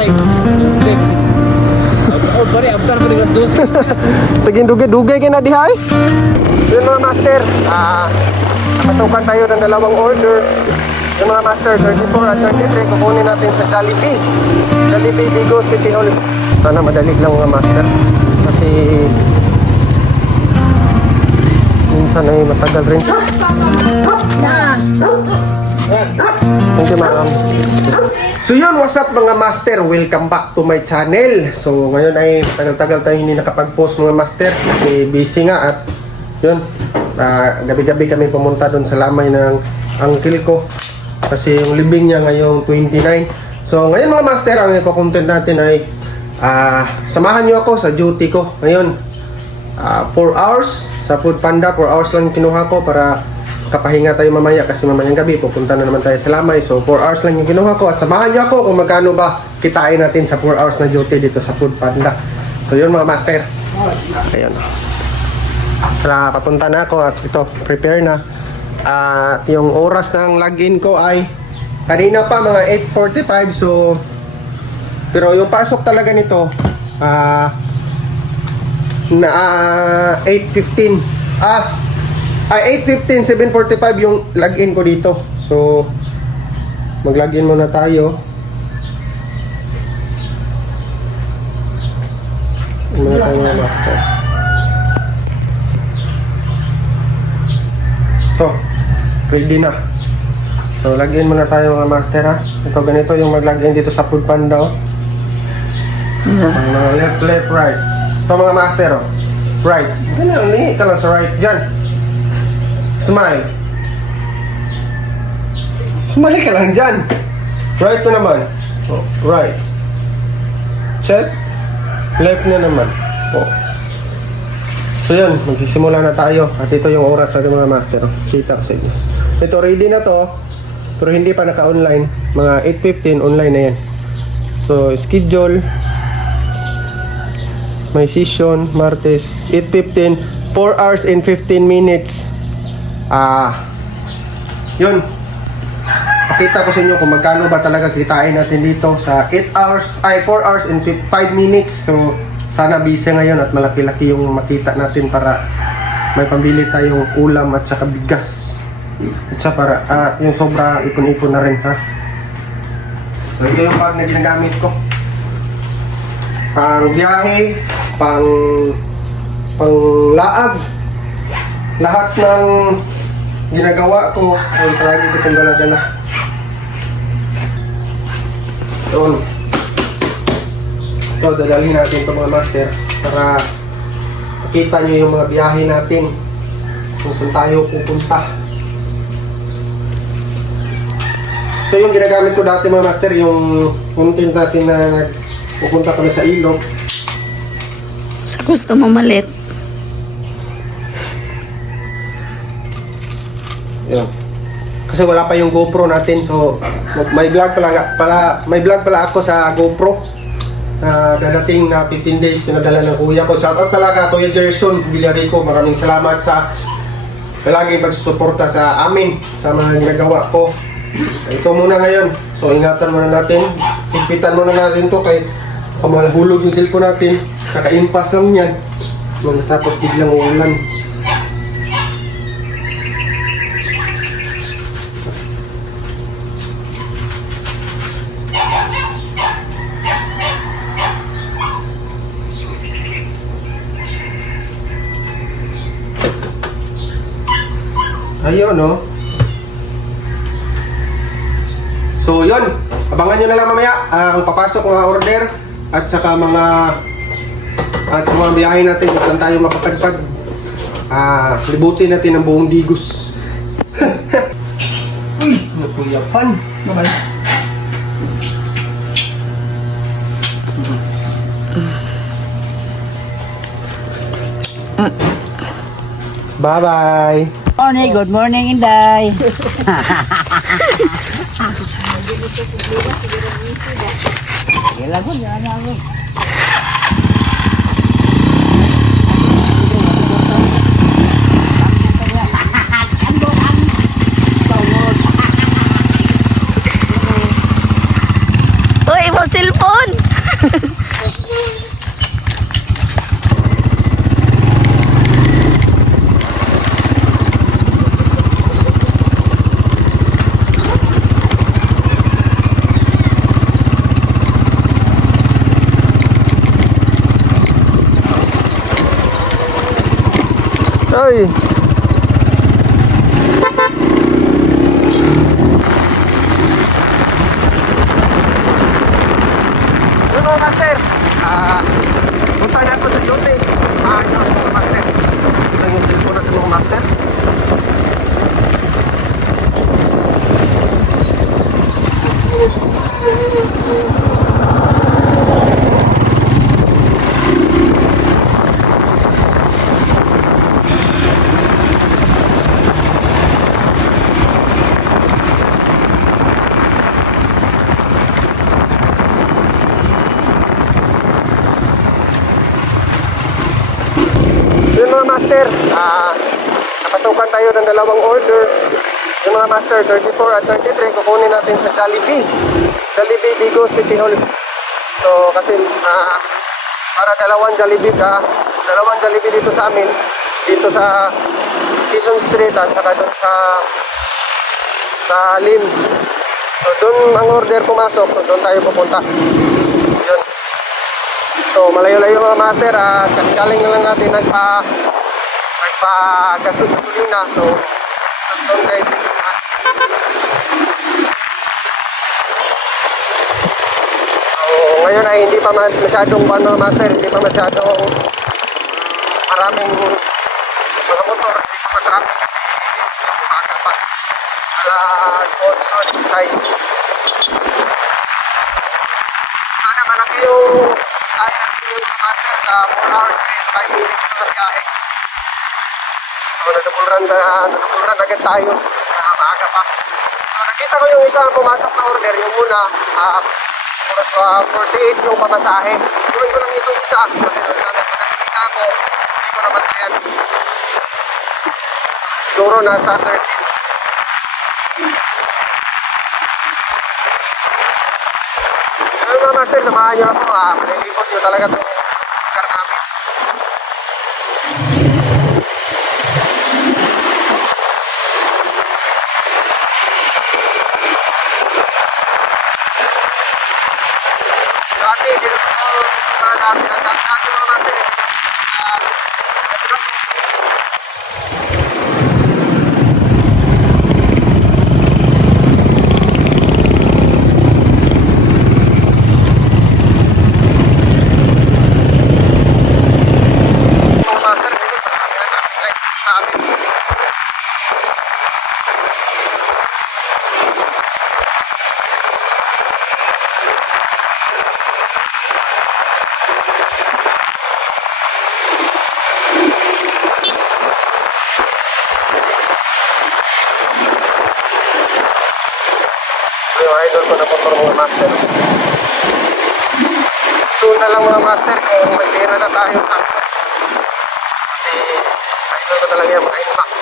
time. Oh, bari after pa tinglas dos. Taging dugay-dugay kayo na dihay. So yun mga master, nakasukan tayo ng dalawang order. Yung mga master, 34 at 33, kukunin natin sa Jollibee. Jollibee, Bigo City Hall. Sana madali lang mga master. Kasi minsan ay matagal rin. Thank you, ma'am. So yun, what's up mga master? Welcome back to my channel. So ngayon ay tagal-tagal tayo hindi nakapag-post mga master. Kasi busy nga at yun, gabi-gabi kami pumunta doon sa lamay ng uncle ko. Kasi yung libing niya ngayong 29. So ngayon mga master, ang i-content natin ay samahan nyo ako sa duty ko. Ngayon, 4 hours sa Food Panda. 4 hours lang kinuha ko para kapahinga tayo mamaya kasi mamayang gabi pupunta na naman tayo sa lamay. So 4 hours lang yung kinuha ko at samahan nyo ako kung magkano ba kitain natin sa 4 hours na duty dito sa Food Panda. So yun mga master. Ayan. Tara, papunta na ako at ito, prepare na. At yung oras ng login ko ay kanina pa mga 8:45. So pero yung pasok talaga nito na 8:15 8:15, 7:45 yung login ko dito. So mag-login muna tayo. Muna tayo mga master. So ready na. So login muna tayo mga master ha. Ito ganito yung mag-login dito sa Food Panda. Mga left, right. Ito mga master oh. Right. Ganun, hindi ka lang sa right dyan. Smile. Smile ka lang dyan. Right na naman. Oh, right. Set. Left na naman. Oh. So yun, magsisimula na tayo. At ito yung oras sa mga master. Kita ko sa inyo. Ito ready na to. Pero hindi pa naka-online. Mga 8:15 online na yan. So schedule. May session. Martes. 8:15. 4 hours and 15 minutes. Yun. Pakita ko sa inyo kung magkano ba talaga kitain natin dito sa 4 hours and 5 minutes. So sana busy ngayon at malaki-laki yung makita natin para may pambili tayong ulam at saka bigas. At saka para yung sobra ipon-ipon na rin ha. So ito yung bag na ginagamit ko. Pang biyahe, pang laag. Lahat ng ginagawa ko ay palagi ko itong dala-dala. Yun. Ito, dadalhin natin ito mga master para makita nyo yung mga biyahe natin kung saan tayo pupunta. Ito yung ginagamit ko dati mga master, yung content natin na pupunta kami sa ilog. Sa gusto mo malit. Yun. Kasi wala pa yung GoPro natin, so may vlog pala ako sa GoPro na dadating na 15 days pinadala ng kuya ko. Shout out talaga Kuya Jerson Villarico, maraming salamat sa palaging pagsusuporta sa amin sa mga ginagawa ko. Ito muna ngayon, so ingatan muna natin, higpitan muna natin to kay pamalhulog yung cellphone natin, kaka-impas lang yan tapos biglang uulan. Ayun, no? So, yun. Abangan nyo na lang mamaya ang papasok mga order at saka mga biyahe natin kung saan tayo mapapadpad. Libutin natin ang buong Digos. Uy! Nakuyapan. Bye-bye! Morning, good morning, Inday. Gila ko, yan ako. Uy, mo cellphone! Ay. So mga master, punta na ako sa duty. Ano ako mga master. Ito yung cellphone natin mga master. So yun mga master, napasukan tayo ng dalawang order. Yung mga master, 34 at 33, kukunin natin sa Jollibee. Jollibee, Bigo City Hall. So kasi para dalawang Jollibee dito sa amin, dito sa Quezon Street at saka doon sa Lim. So doon ang order pumasok, doon tayo pupunta. Yun. So malayo-layo mga master, at galing na lang natin gasolina. So doon kayo. So ngayon ay hindi pa masyadong mga master, hindi pa masyadong maraming mga motor, hindi pa matraffic kasi medyo umaga pa. Alas 8 exercise. Sana malaki yung tayo natin yung mga master sa 4 hours and 5 minutes na biyahe. So na-double run agad tayo na maaga pa. So nakita ko yung isang pumasok na order, yung una 48 yung pamasahe. Iwan ko lang itong isa kasi nagsabi pagkasalita ako, hindi ko naman tayan. Siguro nasa 13. Mga master, samahan nyo ako. Malilibot nyo talaga itong lugar namin. Dati, hindi na ito dito para natin. Ang dami natin mga master, hindi yung idol ko na motor mga master. Soon na lang mga master kung may pera na tayo sakto. Kasi idol ko talaga yung mga Inmax.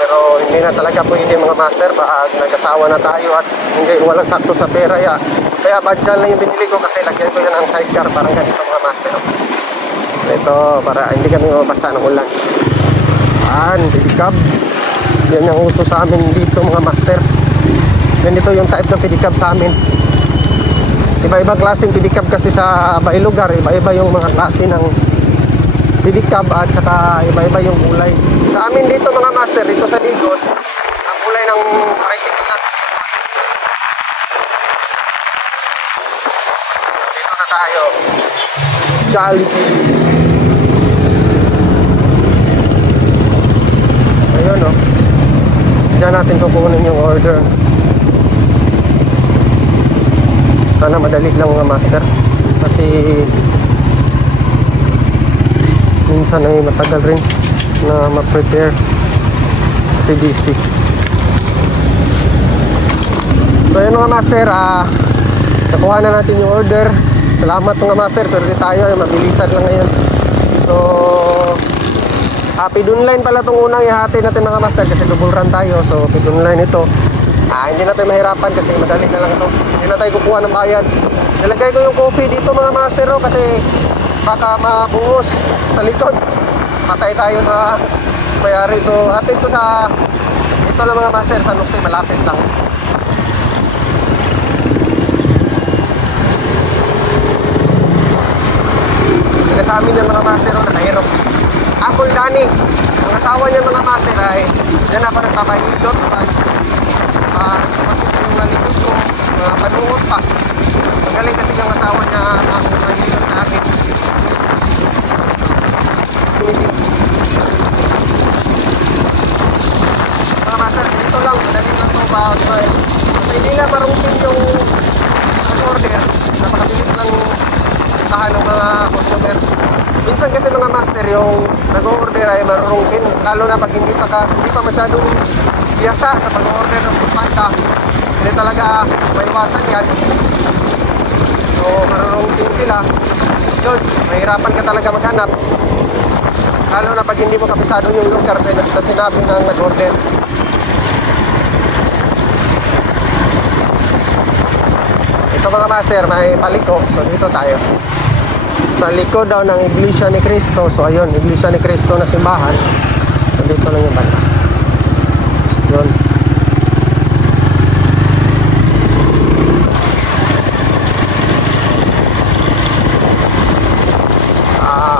Pero hindi na talaga pwede mga master pag nag-asawa na tayo at hindi walang sakto sa pera ya. Kaya badyan lang yung binili ko kasi lagyan ko yun ang sidecar parang ganito mga master. Ito para hindi kami mabasa ng ulan. Pedicab. Yan yung uso sa amin dito mga master. Ganito yung type ng pedicab sa amin. Iba-ibang klaseng pedicab kasi sa iba lugar, iba-iba yung mga klase ng pedicab at saka iba-iba yung kulay. Sa amin dito mga master, dito sa Digos, ang kulay ng tricycle natin dito ay dito na tayo. Jollibee. Ayun o. Diyan natin kukunin yung order. Sana madali lang mga master. Kasi minsan ay matagal rin na ma-prepare. Kasi busy. So yun mga master, nakuha na natin yung order. Salamat mga master, swerte tayo, mabilisan lang ngayon. So Pidunline pala itong unang ihati natin mga master kasi double run tayo. So pidunline ito, hindi natin mahirapan kasi madali na lang ito. Hindi na tayo kukuha ng bayad. Nilagay ko yung coffee dito mga master kasi baka mabungos sa likod, patay tayo sa mayari. So hatid ito sa ito lang mga master, sa Nuksi, malapit lang. Kaya sa amin yan mga master, nakahirap. Uncle Danny. Ang asawa niya mga master ay yan ako nagpapahilot. Sumasin yung malikot ko, mga panuot pa. Magaling kasi yung asawa niya ang mahilot sa akin. Mga master, dito lang, madaling lang ito ba? Kasi hindi lang marungkin yung order, napakabilis lang tahan ng mga customer. Minsan kasi mga master, yung nag-order ay marungkin, lalo na pag hindi pa masyadong biyasa sa pag-order ng pagpanta. Hindi talaga maiwasan yan. So, marurungkin sila. Yun, mahirapan ka talaga maghanap. Lalo na pag hindi mo kapisado yung lugar na sinabi ng nag-order. Ito mga master, may paliko. So dito tayo. Sa likod daw ng Iglesia ni Cristo. So ayun, Iglesia ni Cristo na simbahan. So dito lang yung banda. Yun.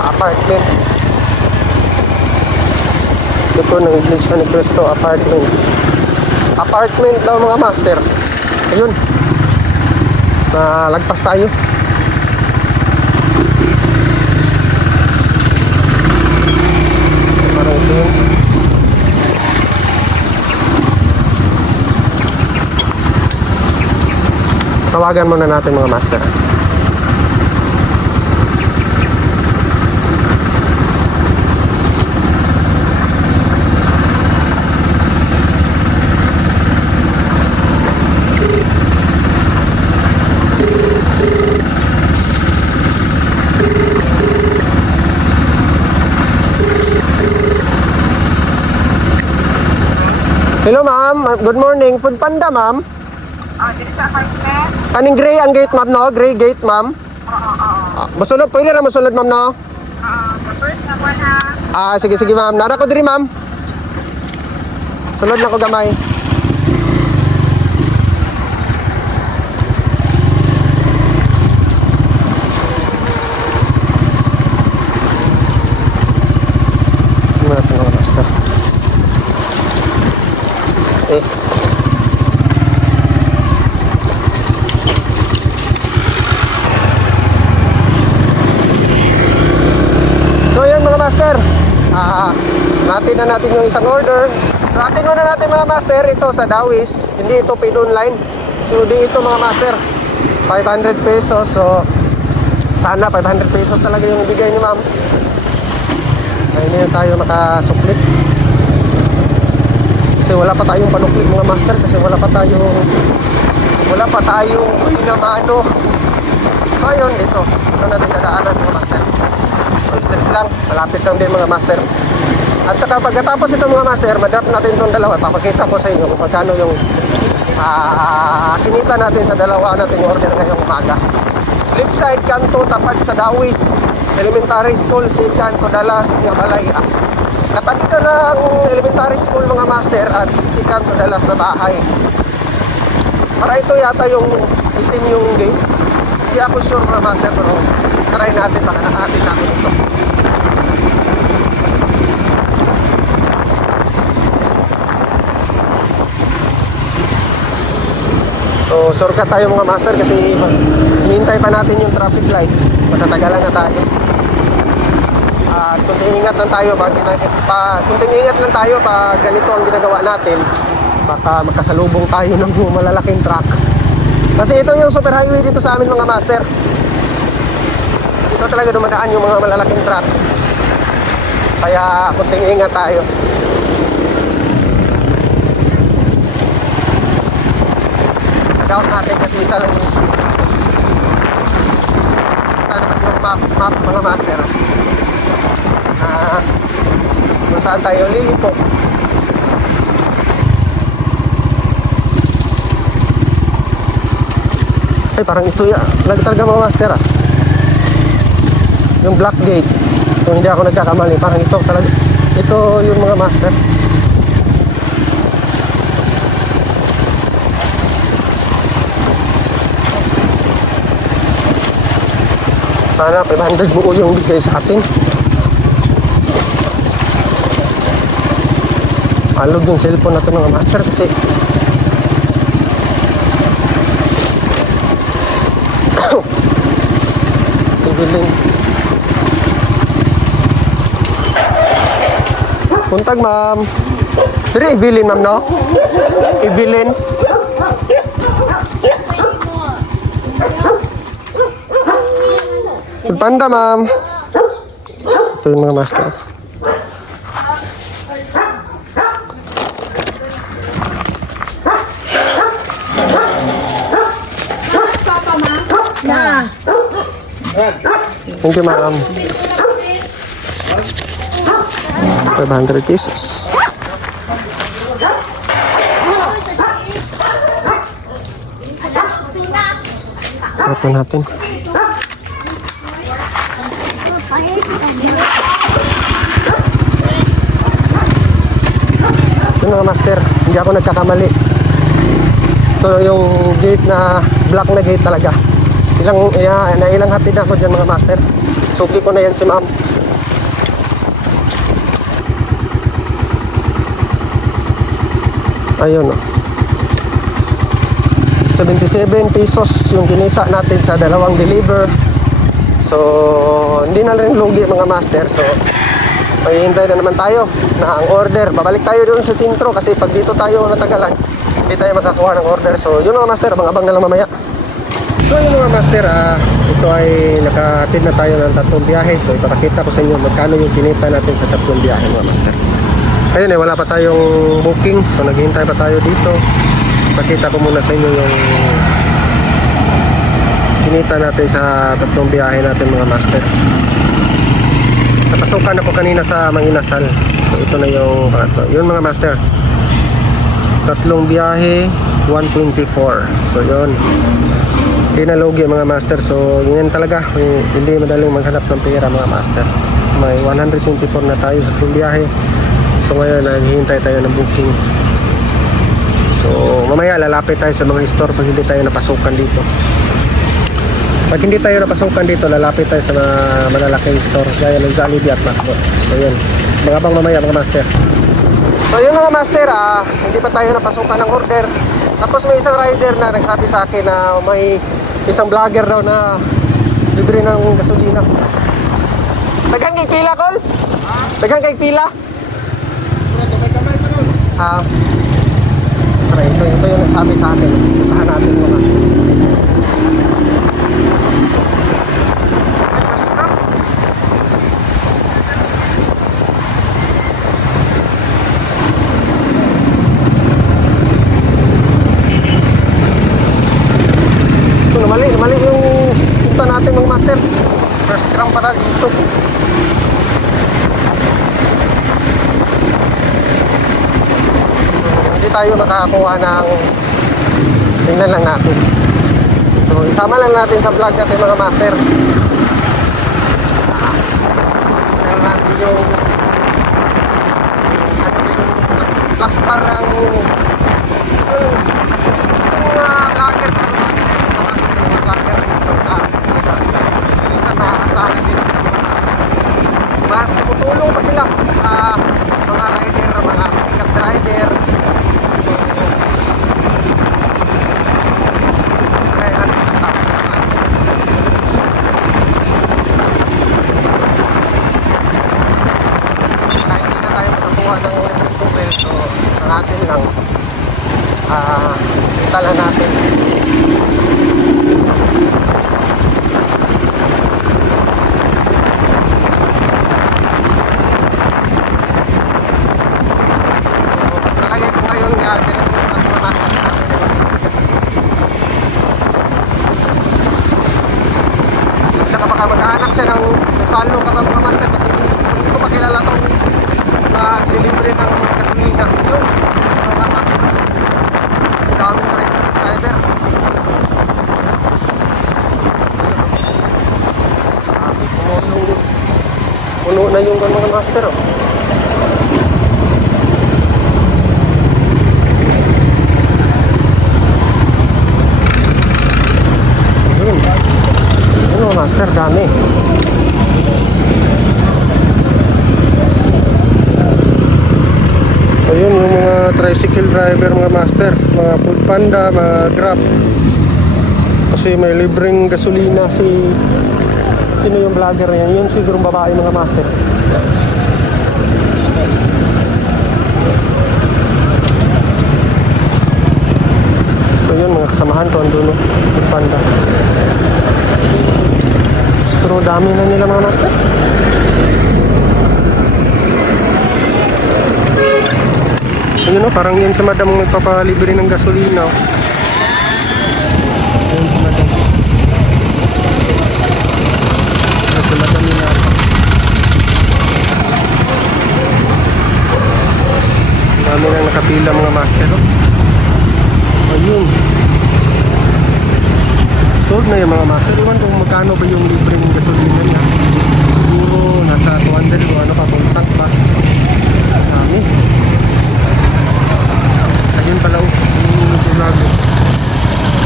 Apartment. Ito ng Iglesia ni Cristo, apartment. Apartment daw mga master. Ayun. Lagpas tayo. Parang ito yun. Tawagan muna natin mga master. Hello ma'am, good morning. Food Panda ma'am. Dito sa apartment? Kaning gray ang gate ma'am no? Gray gate ma'am. Masulod, pwede na masulod ma'am no? The first na one ha. Sige ma'am. Nara ko diri ma'am. Sulod na ko gamay. Natin mga master. So yan mga master, natin na natin yung isang order. So atin muna natin mga master, ito sa Dawis, hindi ito paid online. So di ito mga master, 500 pesos. So sana 500 pesos talaga yung ibigay ni ma'am. Ayun na tayo makasukli. Kasi wala pa tayong panukli mga master, kasi wala pa tayong pinamano. So ayun, dito natin dadaanan mga master. So street lang, malapit lang din mga master. At saka pagkatapos ito mga master, madrop natin itong dalawa. Papakita ko sa inyo kung magkano yung kinita natin sa dalawa nating order ngayong umaga. Left side kanto, tapat sa Dawis Elementary School, St. Canto, Dallas, Ngabalaya. Katabi ka ng elementary school mga master at si Canto Dallas na bahay. Para ito yata yung itim yung gate. Hindi ako sure mga master, pero try natin, baka nakatin natin ito. So shortcut tayo mga master kasi hinihintay pa natin yung traffic light. Matatagalan na tayo. Kunting ingat lang tayo pag ganito ang ginagawa natin. Baka magkasalubong tayo ng malalaking truck. Kasi ito yung super highway dito sa amin mga master. Dito talaga dumadaan yung mga malalaking truck. Kaya kunting ingat tayo. Count natin kasi isa lang yung speed. Kita naman yung map mga master. Kung saan tayo liliko. Ay parang ito lagi talaga mga master yung black gate, kung hindi ako nagkakamali, parang ito talaga, ito yung mga master. Sana 500 buo yung bigay sa atin. Halog yung cellphone natin mga master kasi Ibilin. Puntag ma'am. Pero ibilin ma'am no? Ibilin. Panda ma'am. Ito yung mga master. Thank you, ma'am. 500 pesos. Ito natin. Ito mga master, hindi ako nagkakamali. Ito yung gate na black na gate talaga. Ilang hatid ako dyan mga master. Suki ko na yan si ma'am. Ayun o. 77 pesos yung kinita natin sa dalawang deliver. So hindi na rin lugi mga master. So maghihintay na naman tayo na ang order. Babalik tayo doon sa sentro kasi pag dito tayo natagalan, hindi tayo makakuha ng order. So yun mga master, mga abang na lang mamaya. So yun mga master, ito ay nakatid na tayo ng 3 biyahe. So ipapakita ko sa inyo magkano yung kinita natin sa 3 biyahe mga master. Ayun wala pa tayong booking. So naghihintay pa tayo dito. Ipakita ko muna sa inyo yung kinita natin sa 3 biyahe natin mga master. Napasukan ako kanina sa Manginasal. So ito na yung pangatlo. Yun mga master, 3 biyahe 124. So yun, hindi na lugi mga master. So yun talaga, hindi madaling maghanap ng pera mga master. May 124 na tayo sa 3 biyahe. So ngayon naghihintay tayo ng booking. So mamaya lalapit tayo sa mga store pag hindi tayo napasukan dito. Pag hindi tayo napasukan dito, lalapit tayo sa mga malalaking store gaya ng Jollibee at Macdo. So yun, mga bang mamaya mga master. So yun mga master, hindi pa tayo napasukan ng order. Tapos may isang rider na nagsabi sa akin na may isang vlogger daw na libre ng gasolina. Daghan kay pila, Col? Daghan kay pila? Ito yung nagsabi sa akin. Puntahan natin mga. Mali yung punta natin mga master. First gram para dito. Hindi tayo makakakuha ng, tingnan lang natin. So isama lang natin sa vlog natin mga master. Tingnan natin yung plaster ng lager talaga master. Lager dito minsan nakakasakin din sila mga master. Mas tumutulong pa sila sa mga rider, mga pickup driver. Kaya natin kontakin mga master. Kahit hindi na tayo makakuha ng electric tubel, so natin lang kita lang natin. Mag-aanak siya ng follow ka ba mga master kasi hindi ko makilala itong mag-delivery ng gasolina. Yun, mga master, ang daming tricycle driver. Puno na yung mga master. Master, dami. Ayun yung tricycle driver mga master, mga food panda, mga grab. Kasi may libreng gasolina si sino yung vlogger na yan? Yun siguro babae mga master. So yun mga kasamahan ko andun no, food panda. Pero dami na nila mga master. Ayun no, parang yun sa madam nagpapalibre ng gasolina. Ayun sa madam. Sa madam yun ata. Dami na nakapila mga master. No? Ayun. Sold na yung mga master. Iwan kung magkano ba yung libre ng gasolina niya. Siguro nasa 200 o ano pa kung tank pa. Dami. Ayun pala yung vlog.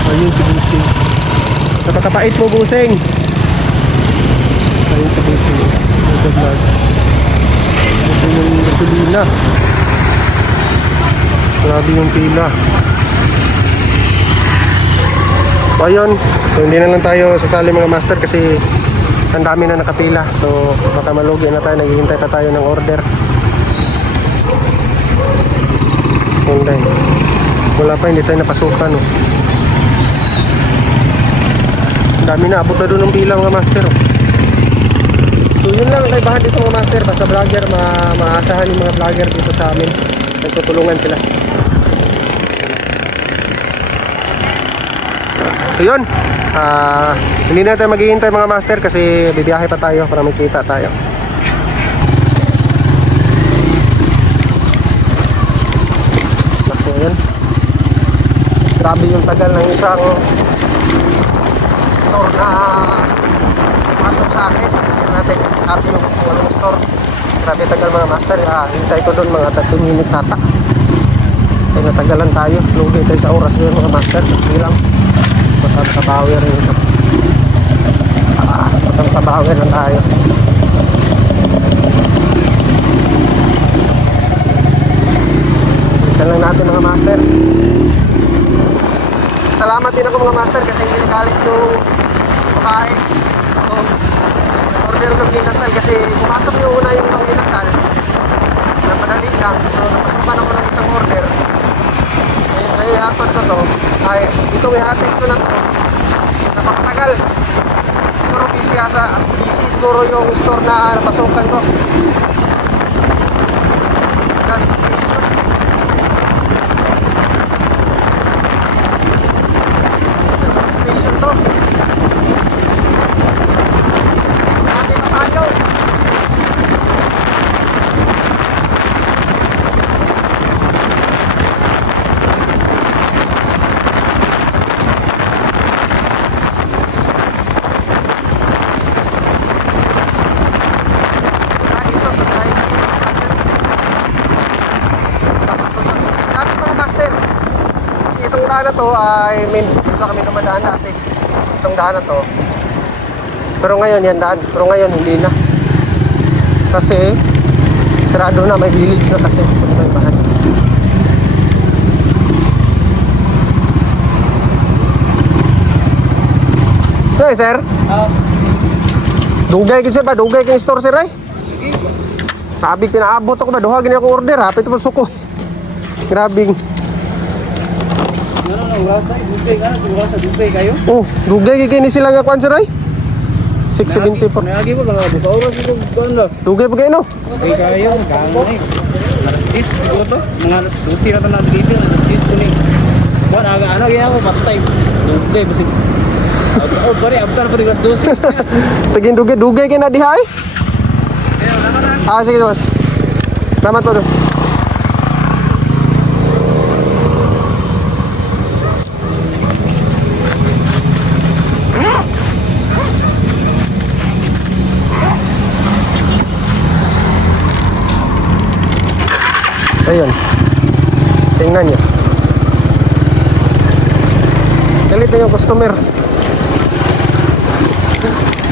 Ayun si Busing. Napakapait mo Busing. Ayun si Busing. Ayun si vlog. Ito yung gasolina. Grabe yung pila. So ayun. So hindi na lang tayo sasali mga master kasi ang dami na nakapila. So baka malugi na tayo. Naghihintay pa tayo ng order. Online. Wala pa, hindi tayo napasukan no. Ang dami na, abot na doon ng pila mga master oh. So yun lang kay bahan dito mga master. Basta vlogger, maasahan yung mga vlogger dito sa amin. Nagtutulungan sila. So yun, hindi na tayo maghihintay mga master kasi bibiyahe pa tayo para makita tayo. So yun, grabe yung tagal ng isang store na pasok sa akin. Hindi natin isasabi yung anong store. Grabe tagal mga master, hintay ko doon mga 30 minutes ata. So natagalan tayo, lugi tayo sa oras ngayon mga master. Hindi lang matang sa power rin ito. Matang sa power lang tayo. Isa lang natin mga master. Salamat din ako mga master kasi hindi nagalit yung babae. So order ng inasal kasi pumasok yung una yung pang inasal na madali lang. So napasukan ako ng isang order. Ngayon ihatod ko to. Ay, itong ihatid ko na to. Napakatagal. Siguro busy siguro yung store na napasukan ko. Gas station. Gas station to. Dati pa tayo. Na to ay dito kami dumadaan dati itong daan na to pero ngayon yan daan pero ngayon hindi na kasi sarado na may village na kasi may bahan. Hey sir dugay kin sir ba dugay kin store sir ay sabi pinaabot ako ba duha gini ako order hapit mo suko grabing Dugay kayo? Oh, dugay kay ni sila nga kwan sir ay. 674. Lagi mo lang buka oras ito ganda. Dugay pa kayo no? Dugay kayo, gamay. Alas 10 siguro to. Mga alas 12 na to na dito, alas 10 ko ni. Buwan aga ano gaya ako patay. Dugay basi. Oh, pare abtar pa alas 12. Tagin dugay kay na diha ay. Sige mas. Salamat po. Ayun. Tingnan nyo. Galit na yung customer.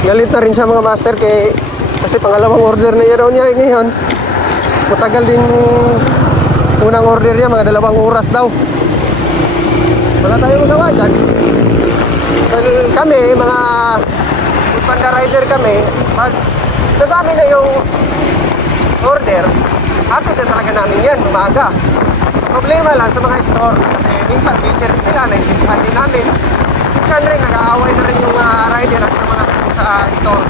Galit na rin sa mga master kasi pangalawang order na daw niya ngayon. Matagal din unang order niya mga 2 oras daw. Wala tayong magawa dyan. Well, kami, mga Panda rider kami, pag nasabi na yung order, hatid na talaga namin yan, umaga. Problema lang sa mga store, kasi minsan busy rin sila, naintindihan din namin. Minsan rin, nag-aaway na rin yung rider at sa mga sa store.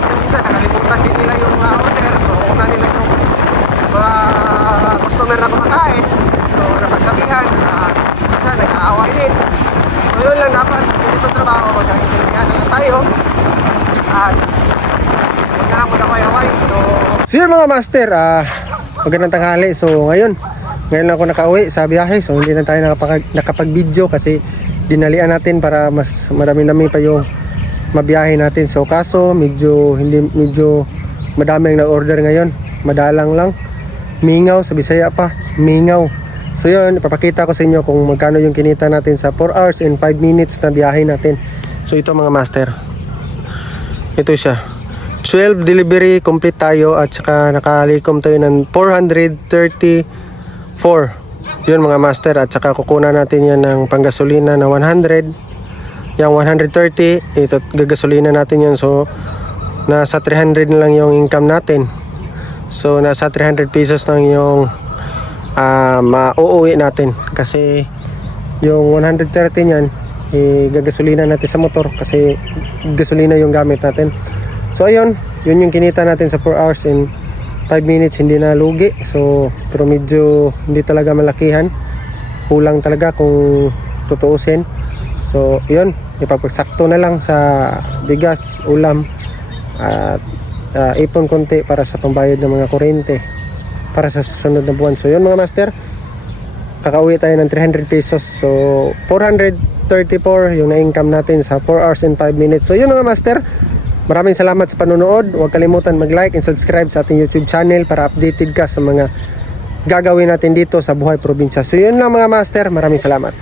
Kasi minsan nakalimutan din nila yung order, una nila yung mga customer na kumakain. So, napagsabihan, minsan nag-aaway din. So, yun lang dapat, ganitong trabaho, magkaintindihan na lang tayo. At huwag na lang magkaway-away. So yun mga master, magandang tanghali. So ngayon lang ako nakauwi sa biyahe. So hindi na tayo nakapag-video kasi dinalian natin para mas marami-dami pa yung mabiyahe natin. So kaso medyo madami ang na-order ngayon. Madalang lang. Mingaw, sa Bisaya pa, mingaw. So yun, ipapakita ko sa inyo kung magkano yung kinita natin sa 4 hours and 5 minutes na biyahe natin. So ito mga master, ito siya, 12 delivery complete tayo at saka nakalikom tayo ng 434. Yun mga master, at saka kukunan natin yan ng panggasolina na 100. Yung 130, ito gagasolina natin yan. So nasa 300 na lang yung income natin. So nasa 300 pesos lang yung mauuwi natin. Kasi yung 130 niyan gagasolina natin sa motor kasi gasolina yung gamit natin. So ayun, yun yung kinita natin sa 4 hours and 5 minutes, hindi na lugi. So pero medyo hindi talaga malakihan, kulang talaga kung tutuusin. So yun, ipapagsakto na lang sa bigas, ulam at ipon konti para sa pambayad ng mga kuryente para sa susunod na buwan. So yun mga master, kakauwi tayo ng 300 pesos. So 434 yung na-income natin sa 4 hours and 5 minutes. So yun mga master, maraming salamat sa panonood. Huwag kalimutan mag-like and subscribe sa ating YouTube channel para updated ka sa mga gagawin natin dito sa Buhay Probinsya. So yun lang mga master, maraming salamat.